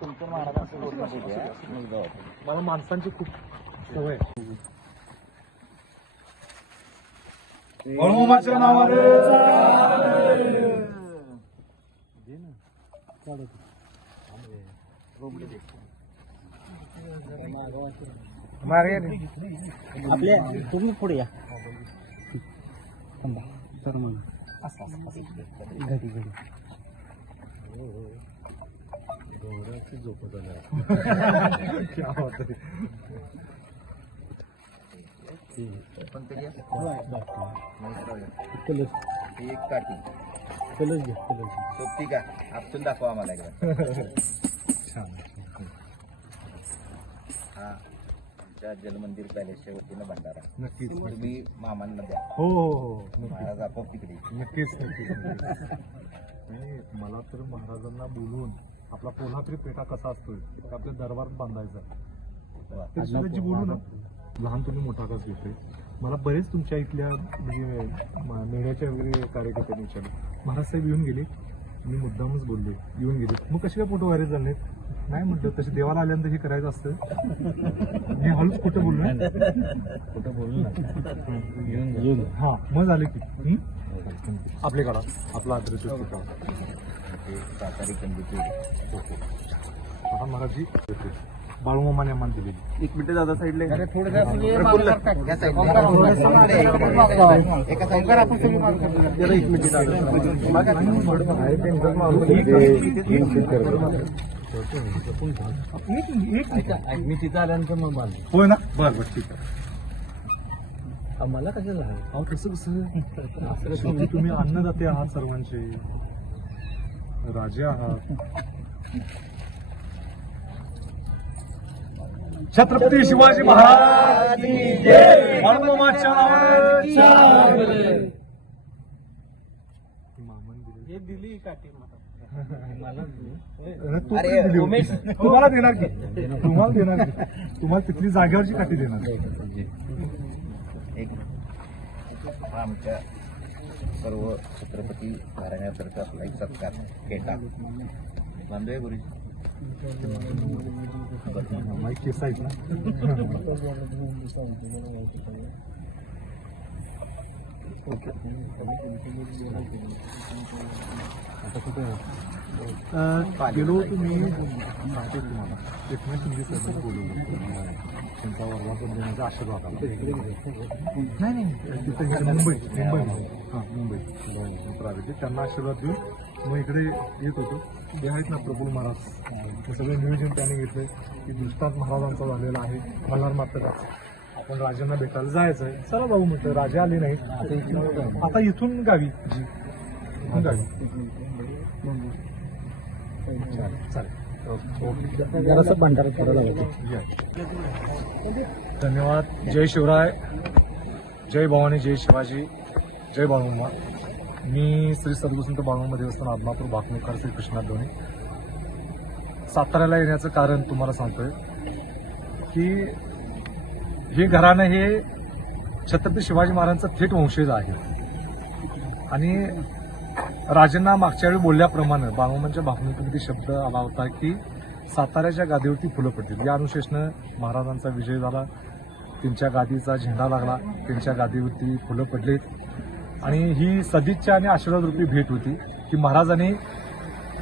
तुमचं महाराजांचं बोलणं बघूया मग जाऊ आपण. मला माणसांची खूप सवय आहे. हनुमाच्या नावाने. आपल्या तुम्ही पुढे या. थांबा. तर मग. असं असं असं. कलश ही एक काठी कलश घ्या कलश सोपती का आपसून दाखवा आम्हाला एकदा छान हा आमच्या जलमंदिर पॅलेसच्या वतीनं भंडारा नक्कीच तुम्ही मामांना द्या हो हो हो. महाराज आपोआप तिकडे नक्कीच नक्कीच मला तर महाराजांना बोलून आपला कोल्हापुरी पेटा कसा असतोय तर आपल्या दरबारात बांधायचा. तरी सुद्धा जी बोलू ना लहान तुम्ही मोठा कस घेतोय मला बरेच तुमच्या इथल्या म्हणजे म- मेळ्याच्या वगैरे कार्यकर्त्यांनी विचारलं. महाराज साहेब येऊन गेले. मी मुद्दामच बोलले येऊन गेले. मग कसे काय फोटो व्हायरल झाले नाही म्हटलं तसे देवाला आल्यानंतर हे करायचं असतं. मी हळूच खोटं बोललो. खोटं बोललो येऊन हा मग झाले की? आपले काढा आपला अद्रश्य काढा ते सातारी कंदीपूर आता मान दिलेली. एक मिनिट दादा साईडला. एका मिनिट मी तिथं आल्यानंतर मग बांधले होय ना? बरं बरं ठीक आहे. आम्हाला कशाला अहो कसं कसं? तुम्ही अन्नदाते आहात सर्वांचे. राजे आहात छत्रपती शिवाजी महाराज. हे दिली काठी अरे. तुम्हाला देणार की? तुम्हाला देणार की? तुम्हाला तिथली जागेवरची काठी देणार. एक हा आमच्या सर्व छत्रपती घराण्यातर्फे असला एक सत्कार केटा बांधूया गुरुजी माईक केस आहेत ना अं, गेलो होतो मी सांगते तुम्हाला एकनाथ त्यांचा वर्धापन दिनाचा आशीर्वाद आला नाही नाही तिथं इकडे मुंबई मुंबई हां मुंबई प्रायव्हेट त्यांना आशीर्वाद देऊन मग इकडे येत होतो ते आहेत ना प्रफुल्ल महाराज हे सगळं नियोजन त्याने घेतलंय की दृष्टांत महाराजांचा झालेला आहे मल्हार मात्र आपण राजांना भेटायला जायचं आहे चला भाऊ म्हटलं राजे आले नाहीत. आता इथून गावी. जी. इथून गावी. चालेल. भंडारा करायला धन्यवाद. जय शिवराय. जय भवानी जय शिवाजी. जय बाळूमा मी श्री सद्गुसंत बाळूमा देवस्थान आदमापूर भाकणूकर श्री कृष्णा धोनी. साताऱ्याला येण्याचं कारण तुम्हाला सांगतोय की हे घराणं हे छत्रपती शिवाजी महाराजांचं थेट वंशज आहे. आणि राजांना मागच्या वेळी बोलल्याप्रमाणे बाळूमांच्या भावनेतून शब्द आला होता की साताऱ्याच्या गादीवरती फुलं पडतील. या अनुशेषनं महाराजांचा विजय झाला. त्यांच्या गादीचा झेंडा लागला. त्यांच्या गादीवरती फुलं पडलीत. आणि ही सदिच्छा आणि आशीर्वादरूपी भेट होती की महाराजांनी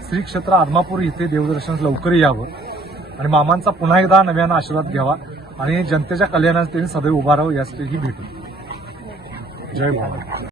श्री क्षेत्र आदमापूर इथे देवदर्शन लवकर यावं आणि मामांचा पुन्हा एकदा नव्यानं आशीर्वाद घ्यावा. आणि जनतेच्या कल्याणात त्यांनी सदैव उभा राहावं यासाठी ही भेट. जय महाराज